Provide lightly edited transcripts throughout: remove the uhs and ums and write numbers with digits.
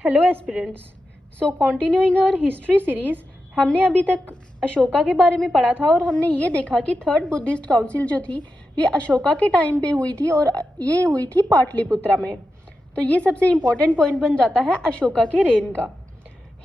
Hello aspirants. So continuing our history series, हमने अभी तक अशोका के बारे में पढ़ा था और हमने ये देखा कि थर्ड बुद्धिस्ट काउंसिल जो थी ये अशोका के टाइम पे हुई थी और ये हुई थी पाटलिपुत्रा में। तो ये सबसे इम्पोर्टेंट पॉइंट बन जाता है अशोका के रेन का।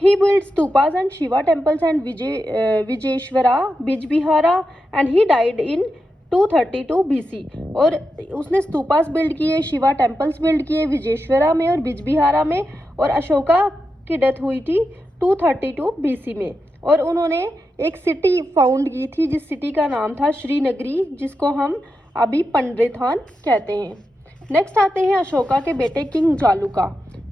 He build stupas and Shiva temples and Vijayeshwara Bijbehara and he died in 232 BC। और उसने स्तूपास बिल्ड किए, शिवा टेम्पल्स बिल्ड किए विजयेश्वरा में और बिजबिहारा में, और अशोका की डेथ हुई थी 232 BC में। और उन्होंने एक सिटी फाउंड की थी जिस सिटी का नाम था श्रीनगरी, जिसको हम अभी पंड्रिथान कहते हैं। नेक्स्ट आते हैं अशोका के बेटे किंग जालुका।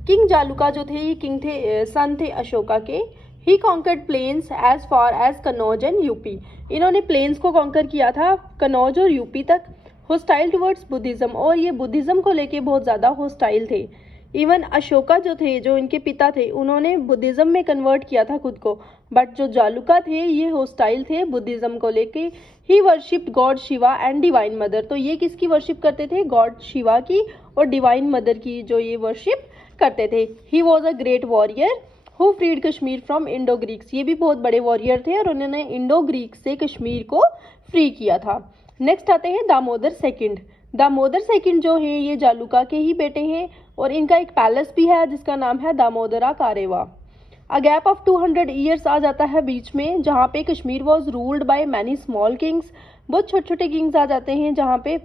किंग जालुका जो थे ये किंग थे, सन थे अशोका के। He conquered plains as far as Kannauj and UP. इन्होंने प्लेन्स को कॉन्कर किया था, कन्नौज और यूपी तक। होस्टाइल टुवर्ड्स बुद्धिज्म, और ये बुद्धिज्म को लेके बहुत ज़्यादा होस्टाइल थे। इवन अशोका जो थे, जो इनके पिता थे, उन्होंने बुद्धिज्म में कन्वर्ट किया था खुद को, बट जो जालुका थे ये होस्टाइल थे बुद्धिज्म को लेके। He worshipped god Shiva and divine mother. तो ये किसकी वर्शिप करते थे? गॉड शिवा की और डिवाइन मदर की जो ये वर्शिप करते थे। He was a great warrior who freed Kashmir from Indo Greeks. ये भी बहुत बड़े वॉरियर थे और उन्होंने इंडो ग्रीक से कश्मीर को फ्री किया था। नेक्स्ट आते हैं दामोदर सेकंड। दामोदर सेकंड जो हैं ये जालुका के ही बेटे हैं और इनका एक पैलेस भी है जिसका नाम है Damodara कारेवा। A gap of 200 years आ जाता है बीच में, जहाँ पे Kashmir was ruled by many small Kings. बहुत छोटे छोटे किंग्स आ जाते हैं जहाँ पे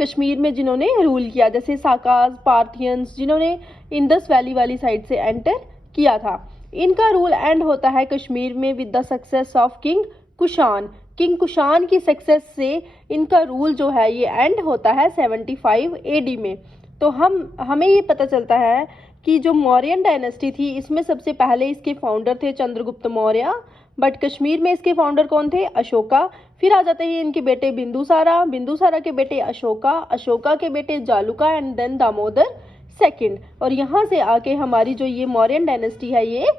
कश्मीर में जिन्होंने रूल किया, जैसे साकाज, पार्थियंस, जिन्होंने इंडस वैली वाली साइड से एंटर किया था। इनका रूल एंड होता है कश्मीर में with the success of king Kushan. King Kushan की सक्सेस से इनका रूल जो है ये एंड होता है 75 AD में। तो हमें ये पता चलता है कि जो मौर्यन डायनेस्टी थी इसमें सबसे पहले इसके फाउंडर थे चंद्रगुप्त मौर्य, बट कश्मीर में इसके फाउंडर कौन थे? अशोका। फिर आ जाते हैं इनके बेटे बिंदुसारा, बिंदुसारा के बेटे अशोका, अशोका के बेटे जालुका एंड देन दामोदर सेकंड। और यहाँ से आके हमारी जो ये मौर्यन डायनेस्टी है ये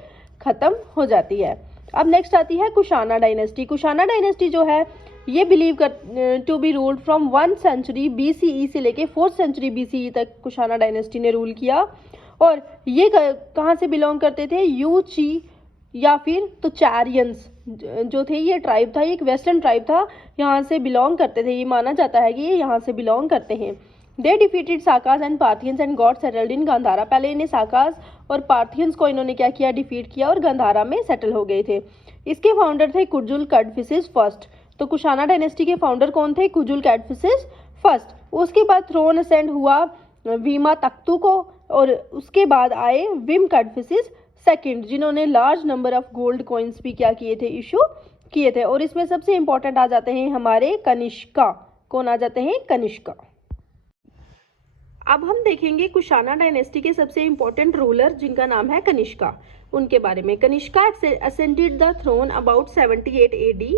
खत्म हो जाती है। अब नेक्स्ट आती है कुशाना डायनेस्टी। कुशाना डायनेस्टी जो है ये बिलीव कर to be ruled from 1 century BCE से लेके 4th सेंचुरी BCE तक कुशाना डायनेस्टी ने रूल किया। और ये कहाँ से बिलोंग करते थे? यूची या फिर तो चैरियंस जो थे ये ट्राइब था, ये एक वेस्टर्न ट्राइब था, यहाँ से बिलोंग करते थे। ये माना जाता है कि ये यहाँ से बिलोंग करते हैं। They defeated Sakas and Parthians and got settled in Gandhara. पहले इन्हें साकाज और पार्थियंस को इन्होंने क्या किया? डिफीट किया और गांधारा में सेटल हो गए थे। इसके फाउंडर थे कुजुल कैडफिसिस फर्स्ट। तो कुशाना डायनेस्टी के फाउंडर कौन थे? कुजुल कैडफिसिस फर्स्ट। उसके बाद थ्रोन असेंड हुआ वीमा तख्तू को, और उसके बाद आए विम कैडफिसिस सेकंड, जिन्होंने large number of gold coins भी क्या किए थे? इशू किए थे। और इसमें सबसे इंपॉर्टेंट आ जाते हैं हमारे कनिष्का। कौन आ जाते हैं? कनिष्का। अब हम देखेंगे कुशाना डायनेस्टी के सबसे इंपॉर्टेंट रूलर जिनका नाम है कनिष्का, उनके बारे में। Kanishka ascended the throne about 78 AD।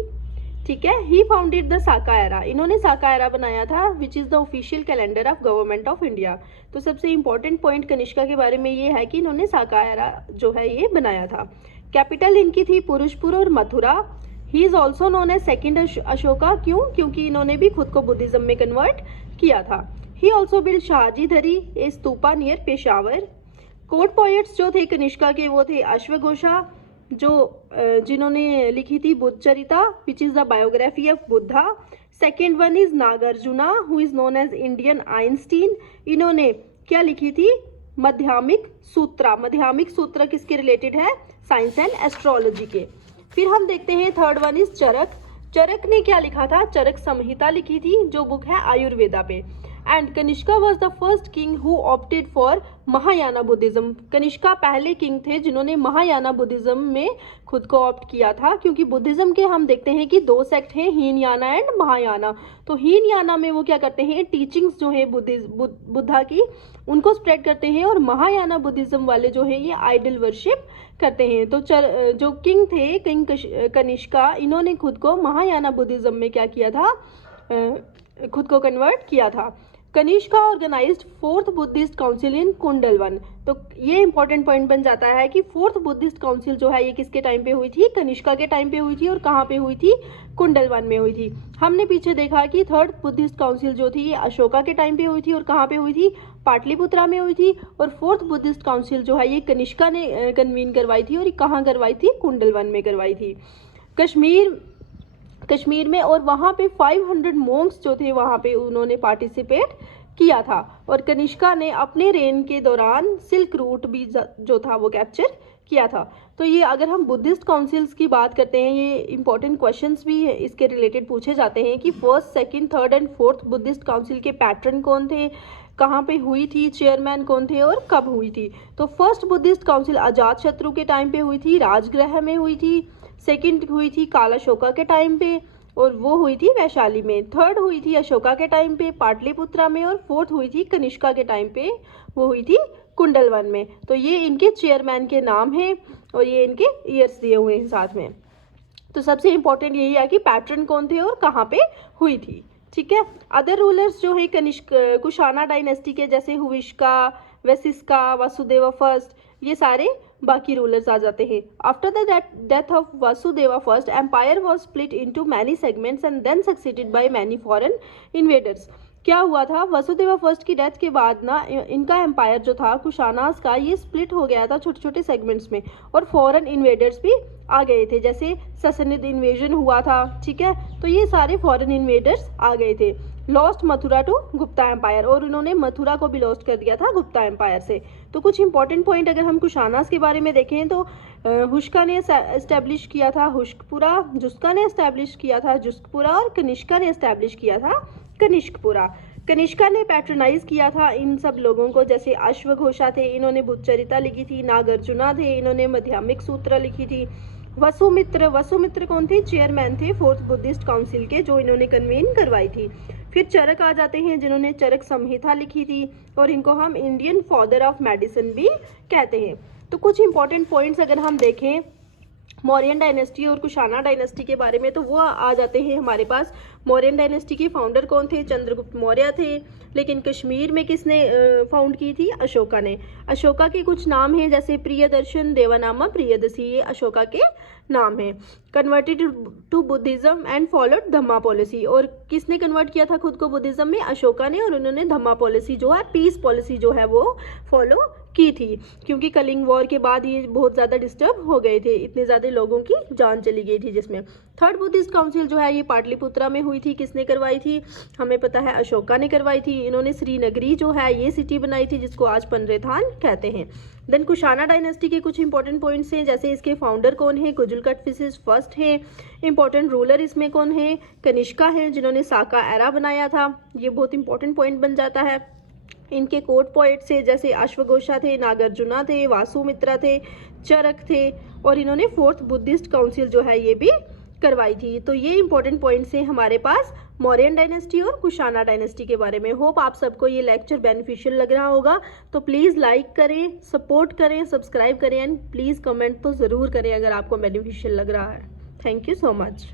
ठीक है। He founded the Saka era. इन्होंने साका एरा बनाया था which is the official calendar of government of India. तो सबसे इंपॉर्टेंट पॉइंट कनिष्का के बारे में ये है कि इन्होंने साका एरा जो है ये बनाया था। कैपिटल इनकी थी पुरुषपुर और Mathura. He is also known as second Ashoka. क्यों? क्योंकि इन्होंने भी खुद को बुद्धिज्म में कन्वर्ट किया था। He also build Shahji Dheri a stupa near Peshawar. Court poets जो थे कनिष्का के वो थे अश्वघोषा, जो जिन्होंने लिखी थी Buddha Charita which is the biography of Buddha. Second one is Nagarjuna who is known as Indian Einstein. इन्होंने क्या लिखी थी? मध्यामिक सूत्रा। मध्यामिक सूत्र किसके रिलेटेड है? साइंस एंड एस्ट्रोलॉजी के। फिर हम देखते हैं थर्ड वन इज चरक। चरक ने क्या लिखा था? चरक संहिता लिखी थी जो बुक है आयुर्वेदा पे। And Kanishka was the first king who opted for Mahayana Buddhism. Kanishka पहले किंग थे जिन्होंने महायाना बुद्धिज्म में खुद को ऑप्ट किया था, क्योंकि बुद्धिज्म के हम देखते हैं कि 2 सेक्ट हैं, हीनयाना एंड महायाना। तो हीनयाना में वो क्या करते हैं? टीचिंग्स जो है बुद्धा की उनको स्प्रेड करते हैं, और महायाना बुद्धिज्म वाले जो है ये आइडल वर्शिप करते हैं। तो जो किंग थे किंग कनिष्का, इन्होंने खुद को महायाना बुद्धिज्म में क्या किया था? खुद को कन्वर्ट किया था। Kanishka organised fourth Buddhist council in Kundalvan. तो ये इंपॉर्टेंट पॉइंट बन जाता है कि फोर्थ बुद्धिस्ट काउंसिल जो है ये किसके टाइम पे हुई थी, कनिष्का के टाइम पे हुई थी, और कहाँ पे हुई थी, कुंडलवन में हुई थी। हमने पीछे देखा कि थर्ड बुद्धिस्ट काउंसिल जो थी ये अशोका के टाइम पे हुई थी, और कहाँ पे हुई थी, पाटलिपुत्रा में हुई थी। और फोर्थ बुद्धिस्ट काउंसिल जो है ये कनिष्का ने कन्वीन करवाई थी, और ये कहाँ करवाई थी, कुंडलवन में करवाई थी, कश्मीर में। और वहाँ पे 500 मोंक्स जो थे वहाँ पे उन्होंने पार्टिसिपेट किया था। और कनिष्का ने अपने रेन के दौरान सिल्क रूट भी जो था वो कैप्चर किया था। तो ये अगर हम बुद्धिस्ट काउंसिल्स की बात करते हैं, ये इंपॉर्टेंट क्वेश्चंस भी इसके रिलेटेड पूछे जाते हैं कि first, second, third and fourth Buddhist council के पैटर्न कौन थे, कहाँ पे हुई थी, चेयरमैन कौन थे और कब हुई थी। तो फर्स्ट बुद्धिस्ट काउंसिल अजात शत्रु के टाइम पे हुई थी, राजगृह में हुई थी। सेकंड हुई थी कालाशोका के टाइम पे, और वो हुई थी वैशाली में। थर्ड हुई थी अशोका के टाइम पे, पाटलिपुत्रा में। और फोर्थ हुई थी कनिष्का के टाइम पे, वो हुई थी कुंडलवन में। तो ये इनके चेयरमैन के नाम हैं और ये इनके ईयर्स दिए हुए हैं साथ में। तो सबसे इंपॉर्टेंट यही है कि पैटर्न कौन थे और कहाँ पे हुई थी। ठीक है। अदर रूलर्स जो है कुशाना डायनेस्टी के, जैसे हुविश्का, वेसिस्का, वासुदेवा फर्स्ट, ये सारे बाकी रूलर्स आ जाते हैं। After the death of Vasudeva first, empire was split into many segments and then succeeded by many foreign invaders. क्या हुआ था, वसुदेवा फर्स्ट की डेथ के बाद ना इनका एम्पायर जो था कुशानास का, ये स्प्लिट हो गया था छोटे छोटे सेगमेंट्स में, और फॉरेन इन्वेडर्स भी आ गए थे, जैसे ससनिद इन्वेजन हुआ था। ठीक है। तो ये सारे फॉरेन इन्वेडर्स आ गए थे। Lost Mathura to Gupta empire, और उन्होंने मथुरा को भी लॉस्ट कर दिया था गुप्ता एम्पायर से। तो कुछ इंपॉर्टेंट पॉइंट अगर हम कुशानास के बारे में देखें तो हुश्का ने एस्टेब्लिश किया था हुश्कपुरा, जुस्का ने एस्टेब्लिश किया था जुस्कपुरा, और कनिष्का ने एस्टेब्लिश किया था कनिष्कपुरा। कनिष्का ने पैट्रोनाइज किया था इन सब लोगों को, जैसे अश्वघोषा थे, इन्होंने बुद्धचरिता लिखी थी। नागार्जुना थे, इन्होंने मध्यमिक सूत्र लिखी थी। वसुमित्र कौन थे, चेयरमैन थे फोर्थ बुद्धिस्ट काउंसिल के, जो इन्होंने कन्वीन करवाई थी। फिर चरक आ जाते हैं, जिन्होंने चरक संहिता लिखी थी, और इनको हम इंडियन फादर ऑफ मेडिसिन भी कहते हैं। तो कुछ इंपॉर्टेंट पॉइंट्स अगर हम देखें मौर्यन डायनेस्टी और कुशाना डायनेस्टी के बारे में, तो वो आ जाते हैं हमारे पास। मौर्यन डायनेस्टी के फाउंडर कौन थे, चंद्रगुप्त मौर्य थे। लेकिन कश्मीर में किसने फाउंड की थी, अशोका ने। अशोका के कुछ नाम हैं, जैसे प्रियदर्शन, देवानामा, प्रियदसी, ये अशोका के नाम हैं। Converted to Buddhism and followed Dhamma policy, और किसने कन्वर्ट किया था खुद को बुद्धिज्म में, अशोका ने, और उन्होंने धम्मा पॉलिसी जो है, पीस पॉलिसी जो है वो फॉलो की थी, क्योंकि कलिंग वॉर के बाद ये बहुत ज़्यादा डिस्टर्ब हो गए थे, इतने ज़्यादा लोगों की जान चली गई थी जिसमें। थर्ड बुद्धिस्ट काउंसिल जो है ये पाटलिपुत्रा में हुई थी, किसने करवाई थी, हमें पता है अशोका ने करवाई थी। इन्होंने श्रीनगरी जो है ये सिटी बनाई थी, जिसको आज पनरेथान कहते हैं। देन कुशाना डायनेस्टी के कुछ इंपॉर्टेंट पॉइंट्स हैं, जैसे इसके फाउंडर कौन है, कुजुलकटफिसिस फर्स्ट है। इंपॉर्टेंट रूलर इसमें कौन है, कनिष्का है, जिन्होंने साका एरा बनाया था, ये बहुत इंपॉर्टेंट पॉइंट बन जाता है। इनके कोर्ट पोएट्स थे, जैसे अश्वघोषा थे, नागार्जुना थे, वासुमित्रा थे, चरक थे, और इन्होंने फोर्थ बुद्धिस्ट काउंसिल जो है ये भी करवाई थी। तो ये इंपॉर्टेंट पॉइंट्स हैं हमारे पास मौर्यन डायनेस्टी और कुशाना डायनेस्टी के बारे में। होप आप सबको ये लेक्चर बेनिफिशियल लग रहा होगा। तो प्लीज़ लाइक करें, सपोर्ट करें, सब्सक्राइब करें, एंड प्लीज़ कमेंट तो ज़रूर करें अगर आपको बेनिफिशियल लग रहा है। Thank you so much.